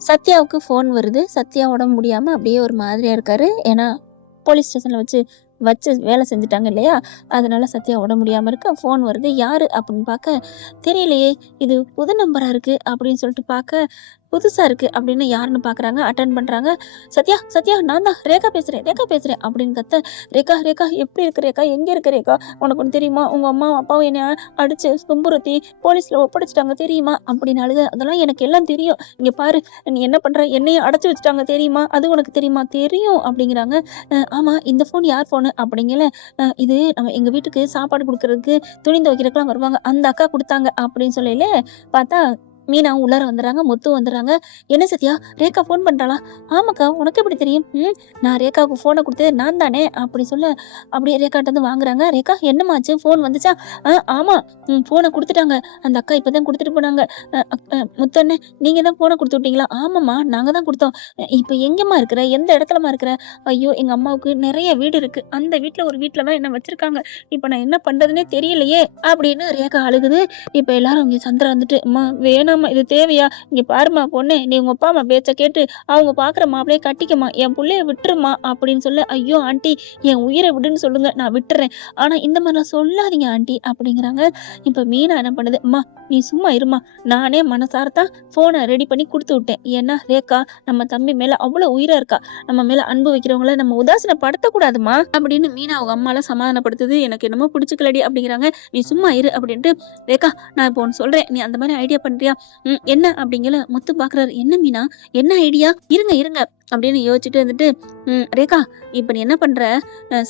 சத்யாவுக்கு phone வருது. சத்யா உடம்பு முடியாம அப்படியே ஒரு மாதிரியா இருக்காரு. ஏன்னா, போலீஸ் ஸ்டேஷன்ல வச்சு வச்சு வேலை செஞ்சுட்டாங்க இல்லையா? அதனால சத்யா உடம்பு முடியாம இருக்க. ஃபோன் வருது. யாரு அப்படின்னு பார்க்க, தெரியலையே! இது புது நம்பரா இருக்கு அப்படின்னு சொல்லிட்டு பார்க்க, புதுசா இருக்கு அப்படின்னு யாருன்னு பார்க்குறாங்க. அட்டெண்ட் பண்றாங்க. "சத்யா, சத்யா நான் தான் ரேகா பேசுறேன், ரேகா பேசுறேன்" அப்படின்னு கத்த, "ரேகா, ரேகா எப்படி இருக்க ரேகா? எங்க இருக்க ரேகா? உனக்கு ஒண்ணு தெரியுமா? உங்க அம்மாவும் அப்பாவும் என்னைய அடிச்சு துன்புறுத்தி போலீஸ்ல ஒப்படைச்சுட்டாங்க தெரியுமா?" அப்படின்னு அழுக. "அதெல்லாம் எனக்கு எல்லாம் தெரியும். இங்க பாரு, நீ என்ன பண்ற? என்னையும் அடைச்சு வச்சுட்டாங்க தெரியுமா? அது உனக்கு தெரியுமா?" "தெரியும்" அப்படிங்கிறாங்க. ஆமா இந்த ஃபோன் யார் ஃபோனு?" அப்படிங்கல. இது நம்ம எங்க வீட்டுக்கு சாப்பாடு குடுக்குறதுக்கு, துணி துவைக்கிறதுக்குலாம் வருவாங்க. அந்த அக்கா குடுத்தாங்க" அப்படின்னு சொல்லையில, பார்த்தா மீனாவும் உள்ளார வந்துர்றாங்க. முத்துவும் வந்துர்றாங்க. "என்ன சத்யா, ரேகா ஃபோன் பண்றாளா?" "ஆமாக்கா, உனக்கு எப்படி தெரியும்?" "ம், நான் ரேகாவுக்கு ஃபோன குடுத்தது நான் தானே" அப்படி சொல்ல, அப்படியே ரேகாட்டருந்து வாங்குறாங்க. "ரேகா என்னம்மா ஆச்சு? ஃபோன் வந்துச்சா?" ஆமா. ஃபோன குடுத்துட்டாங்க. அந்த அக்கா இப்பதான் குடுத்துட்டு போனாங்க." முத்து அண்ணே, நீங்க தான் ஃபோன குடுத்து விட்டீங்களா?" "ஆமாம்மா, நாங்க தான் குடுத்தோம்." இப்ப எங்கேம்மா இருக்கிற? எந்த இடத்துலம்மா இருக்கிற?" "ஐயோ! எங்க அம்மாவுக்கு நெறைய வீடு இருக்கு. அந்த வீட்ல ஒரு வீட்ல தான் என்ன வச்சிருக்காங்க. இப்ப நான் என்ன பண்றதுன்னே தெரியலையே!" அப்படின்னு ரேகா அழுகுது. இப்ப எல்லாரும் இங்க சந்திரா வந்துட்டு, "அம்மா வேணாம்மா, இது தேவையா? இங்க பாரும்மா பொண்ணு, நீ உங்க அப்பா அம்மா பேச்ச கேட்டு அவங்க பார்க்குற மாப்பிள்ளைய கட்டிக்கம்மா. என் புள்ளைய விட்டுரும்மா" அப்படின்னு சொல்ல, "ஐயோ ஆண்டி, என் உயிர விடுன்னு சொல்லுங்க, நான் விட்டுர்றேன். ஆனா இந்த மாரிலாம் சொல்லாதீங்க ஆண்டி" அப்படிங்கிறாங்க. இப்ப மீனா என்ன பண்ணுது, "அம்மா நீ சும்மா இரும்மா. நானே மனசாரத்தான் ஃபோன ரெடி பண்ணி குடுத்து விட்டேன். ஏன்னா ரேகா நம்ம தம்பி மேல அவ்வளோ உயிரா இருக்கா. நம்ம மேல அன்பு வைக்கிறவங்கள நம்ம உதாசீனப்படுத்தக்கூடாதும்மா" அப்படின்னு மீனா அவங்க அம்மாலாம் சமாதானப்படுத்துது. "எனக்கு என்னமோ பிடிச்சுக்கலடி" அப்படிங்கிறாங்க. "நீ சும்மா இரு" அப்படின்ட்டு, "ரேகா நான் இப்போ ஒண்ணு சொல்றேன். நீ அந்த மாரி ஐடியா பண்றியா?" என்ன அப்படிங்கல. முத்து பார்க்குறாரு. "என்ன மீனா? என்ன ஐடியா? இருங்க, இருங்க" அப்படின்னு யோசிச்சுட்டு வந்துட்டு, ரேகா இப்ப நீ என்ன பண்ற?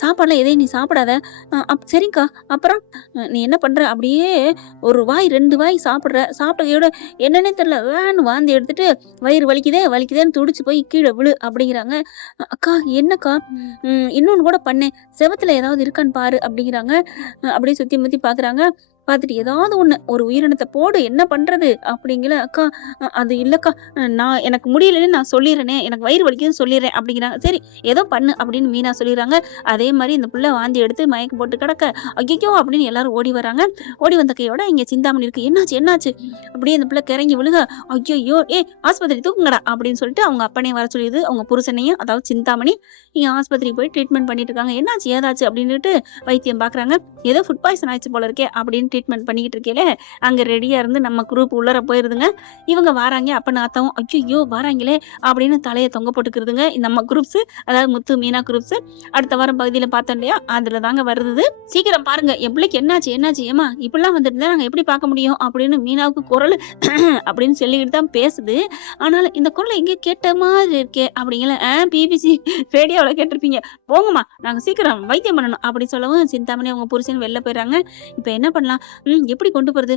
சாப்பாடுலாம் எதையும் நீ சாப்பிடாத. சரிங்க்கா. அப்புறம் நீ என்ன பண்ற? அப்படியே ஒரு வாய் 2 வாய் சாப்பிடுற. சாப்பிட்ட கையோட என்னன்னே தெரியல, வேன்னு வாந்தி எடுத்துட்டு, வயிறு வலிக்குதே வலிக்குதேன்னு துடிச்சு போய் கீழ விழு" அப்படிங்கிறாங்க. அக்கா என்னக்கா? இன்னொன்னு கூட பண்ணேன். செவுத்துல ஏதாவது இருக்கான்னு பாரு" அப்படிங்கிறாங்க. அப்படியே சுத்தி முத்தி பார்க்குறாங்க. பார்த்துட்டு, "ஏதாவது ஒண்ணு, ஒரு உயிரினத்த போடு, என்ன பண்றது?" அப்படிங்கல. "அக்கா அது இல்லக்கா, நான் எனக்கு முடியலன்னு நான் சொல்லிர்றேனே, எனக்கு வயிறு வலிக்குதுன்னு சொல்லிர்றேன்" அப்படிங்கிறாங்க. "சரி ஏதோ பண்ணு" அப்படின்னு மீனா சொல்லிர்றாங்க. அதே மாரி இந்த புள்ள வாந்தி எடுத்து மயக்கம் போட்டு கிடக்க, "ஐயய்யோ!" அப்படின்னு எல்லாரும் ஓடி வராங்க. ஓடி வந்த கையோட இங்க சிந்தாமணி இருக்கு. "என்னாச்சு, என்னாச்சு?" அப்படியே இந்த புள்ள கிறங்கி விழுக, "ஐயய்யோ! ஏய் ஆஸ்பத்திரி தூக்குங்கடா" அப்படின்னு சொல்லிட்டு அவங்க அப்பனையும் வர சொல்லிருது. அவங்க புருஷனையும், அதாவது சிந்தாமணி, இங்க ஆஸ்பத்திரிக்கு போய் ட்ரீட்மெண்ட் பண்ணிட்டு இருக்காங்க. "என்னாச்சு, ஏதாச்சு?" அப்படின்னுட்டு வைத்தியம் பார்க்குறாங்க. "ஏதோ ஃபுட் பாய்சன் ஆயிடுச்சு போல இருக்கே" அப்படின்னு ட்ரீட்மெண்ட் பண்ணிக்கிட்டு இருக்கையில, அங்க ரெடியா இருந்து நம்ம குரூப் உள்ளார போயிருதுங்க. இவங்க வாராங்க. அப்ப ஆத்தாவும், "ஐயய்யோ! வாராங்களே" அப்படின்னு தலைய தொங்க போட்டுக்கிறதுங்க. நம்ம குரூப்ஸ், அதாவது முத்து, மீனா குரூப்ஸ். அடுத்த வாரம் பகுதியில பார்த்தோம் இல்லையா? அதுல தாங்க வருது. "சீக்கிரம் பாருங்க, என் பிள்ளைக்கு என்னாச்சு, என்னாச்சு? ஏம்மா இப்படிலாம் வந்துருந்தா நாங்க எப்படி பார்க்க முடியும்?" அப்படின்னு மீனாவுக்கு குரலு அப்படின்னு சொல்லிக்கிட்டு தான் பேசுது. ஆனாலும் இந்த குரல எங்கேயோ கேட்ட மாதிரி இருக்கே அப்படிங்கல. பிபிசி ரேடியோல கேட்டிருப்பீங்க. "போங்கம்மா, நாங்க சீக்கிரம் வைத்தியம் பண்ணணும்" அப்படி சொல்லவும் சிந்தாமணி அவங்க புருஷன் வெளில போயிடுறாங்க. இப்ப என்ன பண்ணலாம்? எப்படி கொண்டு போறது?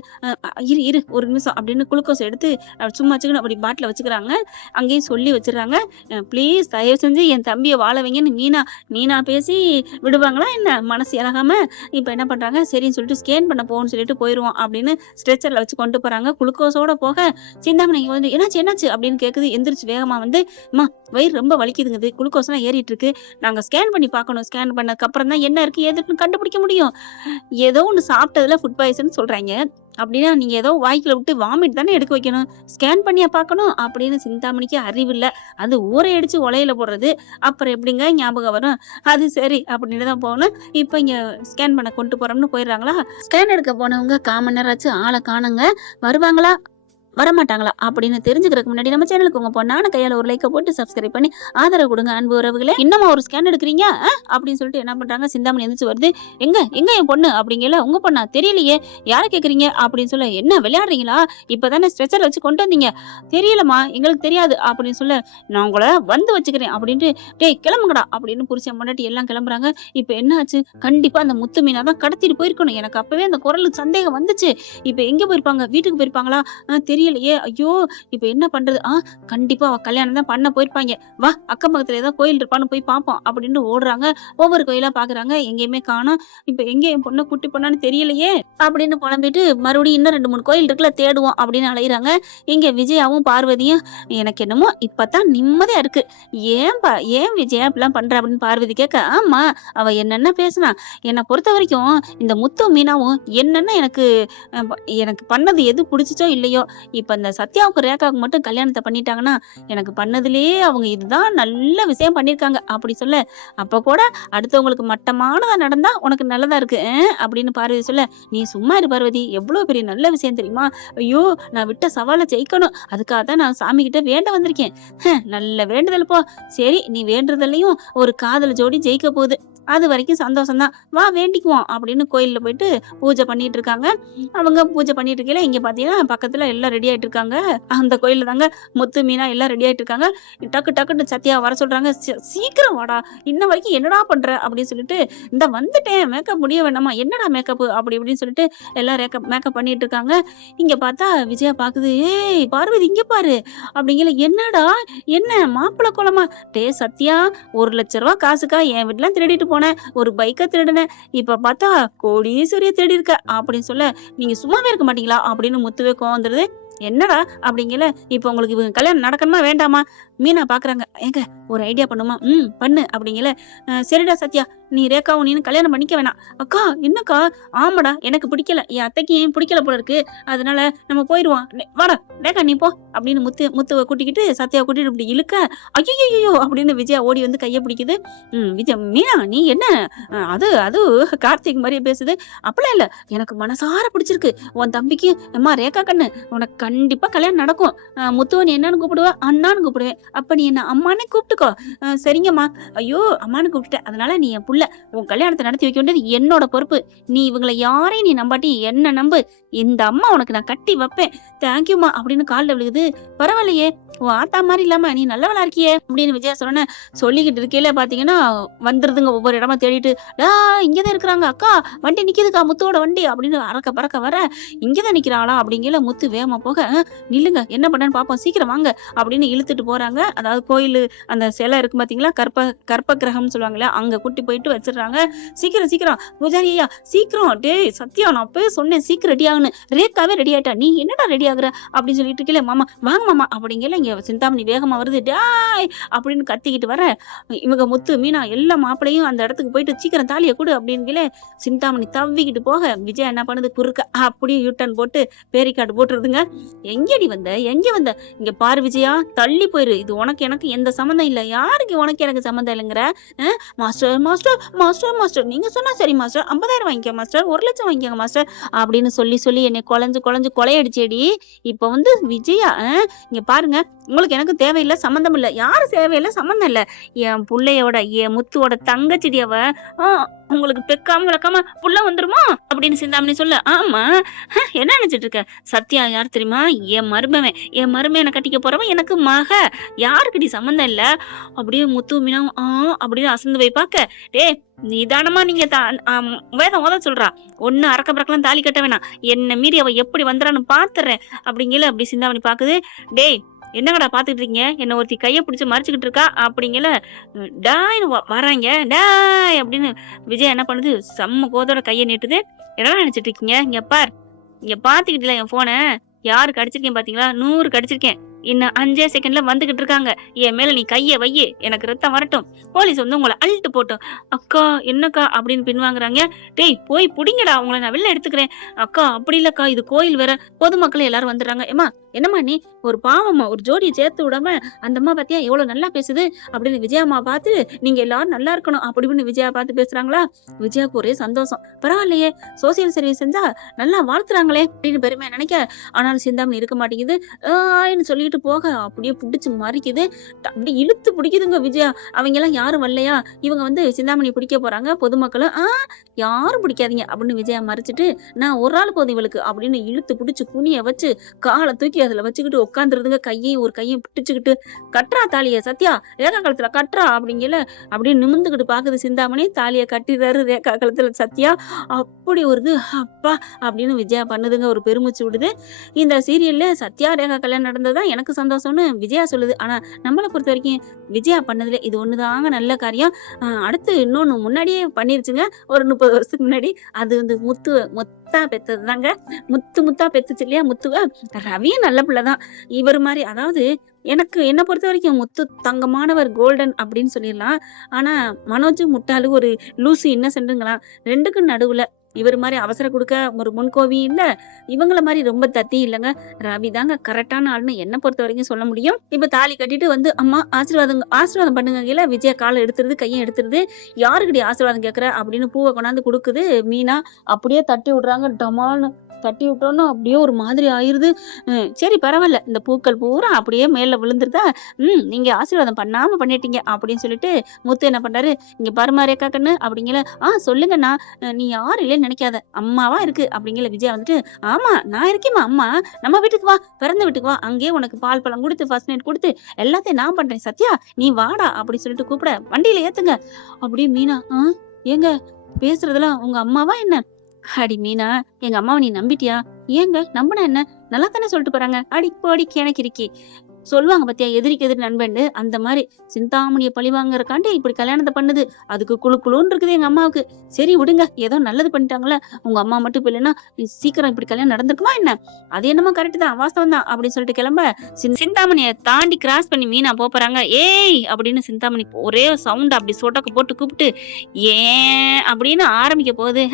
இரு இரு ஒரு நிமிஷம் அப்படின்னு குளுக்கோஸ் எடுத்து சும்மா வச்சுக்கணும் அப்படி பாட்டில வச்சுக்கிறாங்க. அங்கேயும் சொல்லி வச்சுடுறாங்க. ப்ளீஸ் தயவு செஞ்சு என் தம்பிய வாழ வைங்கன்னு மீனா பேசி விடுவாங்களா என்ன? மனசு இறங்காம இப்ப என்ன பண்றாங்க, சரின்னு சொல்லிட்டு ஸ்கேன் பண்ண போவோம்னு சொல்லிட்டு போயிருவோம் அப்படின்னு ஸ்ட்ரெச்சர்ல வச்சு கொண்டு போறாங்க. குளுக்கோஸோட போக சிந்தாமணி வந்து, "என்னாச்சு, என்னாச்சு?" அப்படின்னு கேக்குது. எந்திரிச்சு வேகமா வந்து, "அம்மா வயிறு ரொம்ப வலிக்குதுங்குது. குளுக்கோஸ்லாம் ஏறிட்டு இருக்கு. நாங்க ஸ்கேன் பண்ணி பார்க்கணும். ஸ்கேன் பண்ணதுக்கு அப்புறம் தான் என்ன இருக்கு, ஏது இருக்குன்னு கண்டுபிடிக்க முடியும். ஏதோ ஒண்ணு சாப்பிட்டதுல ஃபுட் பாய்சன் சொல்றாய்ங்க. அப்படின்னா நீங்க ஏதோ வாய்க்குள்ள விட்டு வாமிட் தானே எடுக்க வைக்கணும். ஸ்கேன் பண்ணியா பார்க்கணும்?" அப்படின்னு சிந்தாமணிக்கு அறிவில்ல. அது ஊரை அடிச்சு ஒலையில போடுறது. அப்புறம் எப்படிங்க ஞாபகம் வரும்? அது சரி அப்படின்னு தான் போனோம். இப்ப இங்க ஸ்கேன் பண்ண கொண்டு போறோம்னு போயிடுறாங்களா? ஸ்கேன் எடுக்க போனவங்க 1/4 மணி நேரம் ஆச்சு. ஆள காணோங்க. வருவாங்களா? வரமாட்டாங்களா? அப்படின்னு தெரிஞ்சுக்கிறதுக்கு முன்னாடி நம்ம சேனலுக்கு உங்க பொண்ணான கையால ஒரு லைக்க போட்டு சப்ஸ்கிரைப் பண்ணி ஆதரவு கொடுங்க அன்பு உறவுகளே. "இன்னுமா ஒரு ஸ்கேன் எடுக்கிறீங்க?" அப்படின்னு சொல்லிட்டு என்ன பண்றாங்க, சிந்தாமணி எந்திரிச்சு வருது. "எங்க எங்க என் பொண்ணு?" அப்படிங்கல. "உங்க பொண்ணா? தெரியலையே. யார கேக்குறீங்க?" அப்படின்னு சொல்ல, "என்ன விளையாடுறீங்களா? இப்பதானே ஸ்ட்ரெச்சர்ல வச்சு கொண்டு வந்தீங்க." "தெரியலம்மா, எங்களுக்கு தெரியாது" அப்படின்னு சொல்ல, "நான் உங்கள வந்து வச்சுக்கிறேன்" அப்படின்ட்டு, "டேய் கிளம்புங்கடா" அப்படின்னு புருஷன் பொண்டாட்டி எல்லாம் கிளம்புறாங்க. இப்ப என்ன ஆச்சு? கண்டிப்பா அந்த முத்து மீனா தான் கடத்திட்டு போயிருக்கணும். எனக்கு அப்பவே அந்த குரலுக்கு சந்தேகம் வந்துச்சு. இப்ப எங்க போயிருப்பாங்க? வீட்டுக்கு போயிருப்பாங்களா? தெரியலையே. ஐயோ! இப்ப என்ன பண்றது? கண்டிப்பா அவ கல்யாணம் தான் பண்ண போயிருப்பாய்ங்க. வா அக்கம் பக்கத்துல ஏதாவது கோயில் இருப்பான்னு போய் பார்ப்போம் அப்படின்னு ஓடுறாங்க. ஒவ்வொரு கோயிலா பார்க்குறாங்க. எங்கேயுமே காணோம். இப்ப எங்க என் பொண்ண கூட்டி போனான்னு தெரியலையே அப்படின்னு புலம்பிட்டு மறுபடியும் இன்னும் 2, 3 கோயில் இருக்குல்ல தேடுவோம் அப்படின்னு அலையுறாங்க. இங்க விஜயாவும் பார்வதியும், "எனக்கு என்னமோ இப்பதான் நிம்மதியா இருக்கு. ஏன் விஜயா இப்படிலாம் பண்ற?" அப்படின்னு பார்வதி கேட்க, "ஆமா அவ என்னென்ன பேசுனா. என்னை பொறுத்த வரைக்கும் இந்த முத்து மீனாவும் என்னென்ன எனக்கு எனக்கு பண்ணது எது பிடிச்சிச்சோ இல்லையோ, இப்ப இந்த சத்யாவுக்கு ரேகாவுக்கு மட்டும் கல்யாணத்தை பண்ணிட்டாங்கன்னா எனக்கு பண்ணதுலயே அவங்க இதுதான் நல்ல விஷயம் பண்ணிருக்காங்க அப்படி சொல்ல, அப்ப கூட அடுத்தவங்களுக்கு மட்டமானதா நடந்தா உனக்கு நல்லதா இருக்கு அப்படின்னு பார்வதி சொல்ல, நீ சும்மா இரு பார்வதி, எவ்வளவு பெரிய நல்ல விஷயம் தெரியுமா? ஐயோ, நான் விட்ட சவாலை ஜெயிக்கணும், அதுக்காக தான் நான் சாமி கிட்ட வேண்ட வந்திருக்கேன். நல்ல வேண்டுதல் போ. சரி, நீ வேண்டுறதுலயும் ஒரு காதல் ஜோடி ஜெயிக்க போகுது, அது வரைக்கும் சந்தோஷம் தான், வா வேண்டிக்குவோம் அப்படின்னு கோயில்ல போயிட்டு பூஜை பண்ணிட்டு இருக்காங்க. அவங்க பூஜை பண்ணிட்டு இருக்கையில இங்க பாத்தீங்கன்னா பக்கத்துல எல்லாம் ரெடி ஆயிட்டு இருக்காங்க. அந்த கோயில்ல தாங்க முத்து மீனா எல்லாம் ரெடி ஆயிட்டு இருக்காங்க. டக்கு டக்குன்னு சத்யா வர சொல்றாங்க. சீக்கிரம் வாடா, இன்ன வரைக்கும் என்னடா பண்ற அப்படின்னு சொல்லிட்டு, இந்த வந்துட்டேன், மேக்கப் முடிய வேண்டாமா, என்னடா மேக்கப் அப்படி இப்படின்னு சொல்லிட்டு எல்லாம் மேக்கப் பண்ணிட்டு இருக்காங்க. இங்க பார்த்தா விஜயா பாக்குது, ஏய் பார்வதி இங்க பாரு அப்படிங்கல, என்னடா என்ன மாப்பிள்ளை கோலமா? டே சத்யா, 1,00,000 காசுக்கா என் வீட்டுலாம் திருடிட்டு போனேன், ஒரு பைக்கை திருடினேன், இப்ப பார்த்தா கோடீஸ்வரிய திருடி இருக்க அப்படின்னு சொல்ல, நீங்க சும்மாவே இருக்க மாட்டீங்களா அப்படின்னு முத்துவே கோவம் வந்துருது. என்னடா அப்படிங்கல, இப்ப உங்களுக்கு இவங்க கல்யாணம் நடக்கணுமா வேண்டாமா? மீனா பாக்குறாங்க, ஏங்க ஒரு ஐடியா பண்ணுமா? பண்ணு அப்படிங்கல. சரிடா சத்யா, நீ ரேகாவும் நீனு கல்யாணம் பண்ணிக்க வேணாம். அக்கா என்னக்கா? ஆமாடா, எனக்கு பிடிக்கல, என் அத்தைக்கு ஏன் பிடிக்கல போல இருக்கு, அதனால நம்ம போயிடுவோம், வாடா ரேகா நீ போ அப்படின்னு முத்துவை கூட்டிக்கிட்டு சத்யாவை கூட்டிட்டு இப்படி இழுக்க, ஐயோ அப்படின்னு விஜயா ஓடி வந்து கையை பிடிக்குது. விஜயா, மீனா நீ என்ன அது அது கார்த்திக் மாதிரியே பேசுது. அப்படிலாம் இல்ல, எனக்கு மனசார பிடிச்சிருக்கு, உன் தம்பிக்கு அம்மா ரேகா கண்ணு, உனக்கு கண்டிப்பா கல்யாணம் நடக்கும். முத்துவை நீ என்னன்னு கூப்பிடுவ? அண்ணான்னு கூப்பிடுவேன், அப்ப நீ என்ன அம்மானே கூப்பிட்டுக்கோ. சரிங்கம்மா. ஐயோ அம்மானு கூப்பிட்டேன், அதனால நீ என் புள்ள, உன் கல்யாணத்தை நடத்தி வைக்க வேண்டியது என்னோட பொறுப்பு, நீ இவங்களை யாரையும் நீ நம்பாட்டி என்ன நம்பு, இந்த அம்மா உனக்கு நான் கட்டி வைப்பேன், தேங்க்யூமா அப்படின்னு காலில் விழுகுது. பரவாயில்லையே, உன் ஆத்தா மாதிரி இல்லாம நீ நல்லவளா இருக்கியே அப்படின்னு விஜயா சொன்ன. சொல்லிக்கிட்டு இருக்கையில பாத்தீங்கன்னா வந்துருதுங்க ஒவ்வொரு இடமா தேடிட்டு, இங்கதான் இருக்கிறாங்க, அக்கா வண்டி நிக்குதுக்கா, முத்துவோட வண்டி அப்படின்னு அறக்க பறக்க வர, இங்கதான் நிக்கிறாளா அப்படிங்கல. முத்து வேகமா போக, நில்லுங்க என்ன பண்ணன்னு பாப்போம், சீக்கிரம் வாங்க அப்படின்னு இழுத்துட்டு போறாங்க. அதாவது கோயில் அந்த சிலை இருக்கு பாத்தீங்களா, கற்ப கிரகம் சொல்லுவாங்களா, அங்க கூட்டி போயிட்டு வச்சிடறாங்க. சீக்கிரம் சீக்கிரம் பூஜாரி ஐயா சீக்கிரம், டே சத்யா நான் போய் சொன்னேன் சீக்கிரம் ரெடி ஆகுன்னு, ரேக்காவே ரெடி ஆயிட்டா, நீ என்னடா ரெடி ஆகுற அப்படின்னு சொல்லிட்டு இருக்கல. மாமா வாங்க மாமா அப்படிங்கல. இங்க சிந்தாமணி வேகமா வருது, டாய் அப்படின்னு கத்திக்கிட்டு வர, இவங்க முத்து மீனா எல்லா மாப்பிளையும் அந்த இடத்துக்கு போயிட்டு சீக்கிரம் தாலியை கொடு அப்படின்னுல சிந்தாமணி தவிக்கிட்டு போக, விஜய் என்ன பண்ணுது, குறுக்க அப்படியே யூட்டன் போட்டு பேரிக்காடு போட்டுருதுங்க. எங்கடி வந்த, எங்க வந்த, இங்க பாரு விஜயா தள்ளி போயிரு, இது உனக்கு எனக்கு எந்த சம்மந்தம் இல்ல, யாருக்கு உனக்கு எனக்கு சம்மந்தம் இல்லைங்கிற? மாஸ்டர் மாஸ்டர் மாஸ்டர் மாஸ்டர் நீங்க சொன்னா சரி மாஸ்டர், 50,000 வாங்கிக்க மாஸ்டர், 1,00,000 வாங்கிக்கோங்க மாஸ்டர் அப்படின்னு சொல்லி சொல்லி என்னை குழஞ்சு குழஞ்சு கொலையடிச்சேடி. இப்ப வந்து விஜயா இங்க பாருங்க, உங்களுக்கு எனக்கு தேவையில்லை, சம்மந்தம் இல்லை, யாரு தேவையில்லை, சம்மந்தம் இல்லை, என் பிள்ளையோட என் முத்துவோட தங்கச்சிடி அவ, உங்களுக்கு பெக்காம விளக்காம புள்ள வந்துருமா அப்படின்னு சிந்தாமணி சொல்ல. ஆமா, என்ன நினைச்சிட்டு இருக்க, சத்யா யார் தெரியுமா, என் மருமவன், என் மருமனை கட்டிக்க போறவன் எனக்கு மக, யாருக்குடி சம்மந்தம் இல்ல அப்படியே முத்து மீனா அப்படின்னு அசந்து போய் பார்க்க, டே நிதானமா நீங்க வேதம் ஓத சொல்றா, ஒண்ணு அறக்க பறக்கலாம் தாலி கட்ட வேணாம், என்ன மீறி அவ எப்படி வந்துறான்னு பாத்துறேன் அப்படிங்கல. அப்படி சிந்தாமணி பாக்குது, டேய் என்னங்கடா பாத்துட்டு இருக்கீங்க, என்ன ஒருத்தி கைய பிடிச்சு மறைச்சுக்கிட்டு இருக்கா அப்படிங்கல. டாய்னு வராங்க, டாய் அப்படின்னு விஜய் என்ன பண்ணுது, செம்ம கோதோட கையை நீட்டுது. என்ன நினைச்சிட்டு இருக்கீங்க, இங்க பார், இங்க பாத்துக்கிட்டல என் போனை யாருக்கு அடிச்சிருக்கேன் பாத்தீங்களா, 100 அடிச்சிருக்கேன், இன்னும் 5 செகண்ட்ல வந்துகிட்டு இருக்காங்க, என் மேல நீ கைய வையே, எனக்கு ரத்தம் வரட்டும், போலீஸ் வந்து உங்களை அழிட்டு போட்டோம். அக்கா என்னக்கா அப்படின்னு பின்வாங்குறாங்க. டேய் போய் புடிங்கடா, உங்களை நான் வெளில எடுத்துக்கிறேன். அக்கா அப்படி இல்லக்கா, இது கோயில் வேற, பொதுமக்கள் எல்லாரும் வந்துடுறாங்க. ஏமா என்னம்மா நீ ஒரு பாவம்மா, ஒரு ஜோடியை சேர்த்து விடாம அந்த அம்மா பாத்தியா எவ்வளவு நல்லா பேசுது அப்படின்னு விஜயம்மா பார்த்து, நீங்க எல்லாரும் நல்லா இருக்கணும் அப்படின்னு விஜயா பார்த்து பேசுறாங்களா. விஜயாவுக்கு ஒரே சந்தோஷம், பரவாயில்லையே சோசியல் சர்வீஸ் செஞ்சா நல்லா வாழ்த்துறாங்களே அப்படின்னு பெருமையா நினைக்க. ஆனாலும் சிந்தாமணி இருக்க மாட்டேங்குது, சொல்லிட்டு போக அப்படியே பிடிச்சு மறிக்குது, அப்படி இழுத்து பிடிக்குதுங்க விஜயா. அவங்க எல்லாம் யாரும் வரலையா, இவங்க வந்து சிந்தாமணி பிடிக்க போறாங்க, பொதுமக்களும் யாரும் பிடிக்காதீங்க அப்படின்னு விஜயா மறைச்சிட்டு, நான் ஒரு ஆள் போதும் இவளுக்கு அப்படின்னு இழுத்து பிடிச்சு குனிய வச்சு காலை தூக்கி அதுல வச்சுக்கிட்டு உட்காந்துருதுங்க, கையையும் ஒரு கையும் பிடிச்சுக்கிட்டு. கட்டுறா தாலிய சத்யா, ரேகா கழுத்துல கட்டுறா அப்படிங்கல. அப்படியே நிமிந்துகிட்டு பாக்குது சிந்தாமணி, தாலியை கட்டிடுறாரு ரேகா கழுத்துல சத்யா. அப்படி ஒரு அப்பா அப்படின்னு விஜயா பண்ணுதுங்க, ஒரு பெருமூச்சு விடுது. இந்த சீரியல்ல சத்யா ரேகா கல்யாணம் நடந்ததுதான் எனக்கு சந்தோஷம்னு விஜயா சொல்லுது. ஆனா நம்மளை பொறுத்த வரைக்கும் விஜயா பண்ணதுல இது ஒண்ணுதாங்க நல்ல காரியம். அடுத்து இன்னொன்னு முன்னாடியே பண்ணிருச்சுங்க, ஒரு 30 வருஷத்துக்கு முன்னாடி. அது வந்து முத்தா பெத்தது தாங்க, முத்தா பெத்துச்சு இல்லையா முத்துவ. ரவியும் நல்ல பிள்ளைதான், இவர் மாதிரி. அதாவது எனக்கு என்ன பொறுத்த வரைக்கும் முத்து தங்கமானவர், கோல்டன் அப்படின்னு சொல்லிடலாம். ஆனா மனோஜ் முட்டாளு, ஒரு லூசு இன்னசென்ட்டுங்களாம். ரெண்டுக்கும் நடுவுல இவர் மாதிரி அவசர கொடுக்க ஒரு முன்கோவி இல்ல, இவங்கள மாதிரி ரொம்ப தத்தி இல்லைங்க. ரவி தாங்க கரெக்டான ஆள்னு என்ன பொறுத்த வரைக்கும் சொல்ல முடியும். இப்ப தாலி கட்டிட்டு வந்து அம்மா ஆசீர்வாதம் பண்ணுங்க. விஜயா காலை எடுத்துருது, கையும் எடுத்துருது. யாருக்கிட்ட ஆசீர்வாதம் கேட்கற அப்படின்னு பூவை கொண்டாந்து கொடுக்குது மீனா. அப்படியே தட்டி விடுறாங்க, டமால்னு தட்டி விட்டோன்னு அப்படியே ஒரு மாதிரி ஆயிருது. சரி பரவாயில்ல, இந்த பூக்கள் பூரா அப்படியே மேல விழுந்துருதா, நீங்க ஆசீர்வாதம் பண்ணாம பண்ணிட்டீங்க அப்படின்னு சொல்லிட்டு முத்து என்ன பண்றாரு, இங்க பாருமா ரேக்கா கண்ணு அப்படிங்கல. சொல்லுங்கண்ணா, நீ யாரும் இல்லைன்னு நினைக்காத, அம்மாவா இருக்கு அப்படிங்கல. விஜயா வந்துட்டு, ஆமா நான் இருக்கேம்மா அம்மா, நம்ம வீட்டுக்கு வா, பிறந்த வீட்டுக்கு வா, அங்கேயே உனக்கு பால் பழம் கொடுத்து ஃபர்ஸ்ட் நைட் கொடுத்து எல்லாத்தையும் நான் பண்றேன், சத்யா நீ வாடா அப்படி சொல்லிட்டு கூப்பிட, வண்டியில ஏத்துங்க. அப்படியே மீனா, ஏங்க பேசுறதெல்லாம் உங்க அம்மாவா என்ன? அடி மீனா, எங்க அம்மாவை நீ நம்பிட்டியா? ஏங்க நம்பினா என்ன, நல்லா தானே சொல்லிட்டு போறாங்க. அடி போடி கிணக்கிருக்கி சொல்லுவாங்க பத்தியா, எதிரிக்கு எதிரி நண்பன். அந்த மாதிரி சிந்தாமணியை பழி வாங்குறக்காண்டி இப்படி கல்யாணத்தை பண்ணுது. அதுக்கு குழுன்னு இருக்குது எங்க அம்மாவுக்கு. சரி விடுங்க, ஏதோ நல்லது பண்ணிட்டாங்களே, உங்க அம்மா மட்டும் இப்ப இல்லைன்னா சீக்கிரம் இப்படி கல்யாணம் நடந்திருக்குமா என்ன? அது என்னமோ கரெக்ட் தான், வாஸ்தவம் தான் அப்படின்னு சொல்லிட்டு கிளம்ப சிந்தாமணியை தாண்டி கிராஸ் பண்ணி மீனா போறாங்க. ஏய் அப்படின்னு சிந்தாமணி ஒரே சவுண்ட் அப்படி சொட்டக்கு போட்டு கூப்பிட்டு ஏன் அப்படின்னு ஆரம்பிக்க போகுது.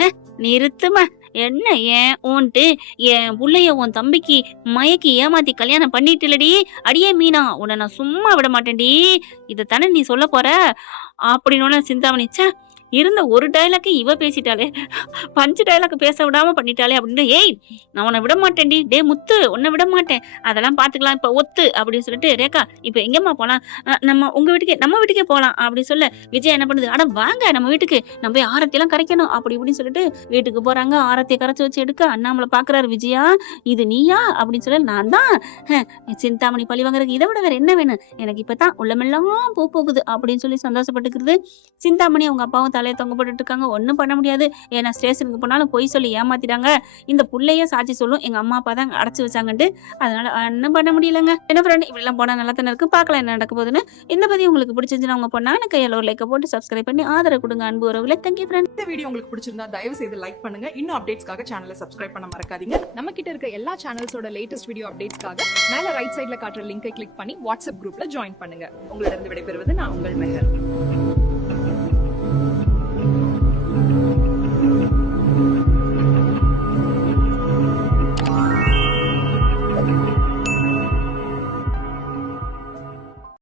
நிறுத்துமா, என்ன ஏன் ஓன்ட்டு என் புள்ளைய உன் தம்பிக்கு மயக்கி ஏமாத்தி கல்யாணம் பண்ணிட்டுலடி. அடியே மீனா, உன்னை நான் சும்மா விட மாட்டேன்டி, இதைத்தானே நீ சொல்ல போற அப்படின்னு சிந்தாமணி, இருந்த ஒரு டைலாக் இவ பேசிட்டாலே, 5 டைலாக் பேச விடாம பண்ணிட்டாலே அப்படின்னு. ஏய் நான் உன்னை விட மாட்டேன்டி, டே முத்து உன்னை விட மாட்டேன், அதெல்லாம் பாத்துக்கலாம் இப்ப ஒத்து அப்படின்னு சொல்லிட்டு, ரேக்கா இப்ப எங்கம்மா போலாம், நம்ம வீட்டுக்கே போலாம் அப்படின்னு சொல்ல, விஜய் என்ன பண்ணுது, அட வாங்க நம்ம வீட்டுக்கு, நம்ம போய் ஆரத்தி எல்லாம் கரைக்கணும் அப்படி இப்படின்னு சொல்லிட்டு வீட்டுக்கு போறாங்க. ஆரத்தியை கரைச்சு வச்சு எடுக்க அண்ணாமலை பாக்குறாரு, விஜயா இது நீயா அப்படின்னு சொல்ல, நான் தான் சிந்தாமணி பழி வாங்குறதுக்கு இதை விட வேற என்ன வேணும், எனக்கு இப்பதான் உள்ளமெல்லாம் பூ போகுது அப்படின்னு சொல்லி சந்தோஷப்பட்டுக்கிறது. சிந்தாமணி அவங்க அப்பாவும் தலையை தொங்க போட்டுட்டு இருக்காங்க. ஒன்னும் பண்ண முடியாது, ஏன்னா ஸ்டேஷனுக்கு போனாலும் பொய் சொல்லி ஏமாத்திட்டாங்க. இந்த புள்ளைய சாட்சி சொல்லும் எங்க அம்மா அப்பா தான் அடைச்சு வச்சாங்கன்ட்டு, அதனால ஒன்னும் பண்ண முடியலங்க. என்ன ஃப்ரெண்ட், இப்படி எல்லாம் போனா நல்லா தானே இருக்கு, பார்க்கலாம் என்ன நடக்க போகுதுன்னு. இந்த பதிவு உங்களுக்கு பிடிச்சிருந்துச்சுன்னா உங்க பொண்ணான கையில ஒரு லைக்கை போட்டு சப்ஸ்கிரைப் பண்ணி ஆதரவு கொடுங்க அன்பு உறவுகளே. Thank you friend. இந்த வீடியோ உங்களுக்கு பிடிச்சிருந்தா தயவு செய்து லைக் பண்ணுங்க. இன்னும் அப்டேட்ஸ்க்காக சேனலை சப்ஸ்கிரைப் பண்ண மறக்காதீங்க. நம்ம கிட்ட இருக்க எல்லா சேனல்ஸோட லேட்டஸ்ட் வீடியோ அப்டேட்ஸ்க்காக மேல ரைட் சைடுல காட்டுற லிங்கை கிளிக் பண்ணி வாட்ஸ்அப் குரூப்ல ஜாயின் பண்ணுங்க. உங்களிடம் விடைபெறுவது நான் உங்கள் மெஹர்.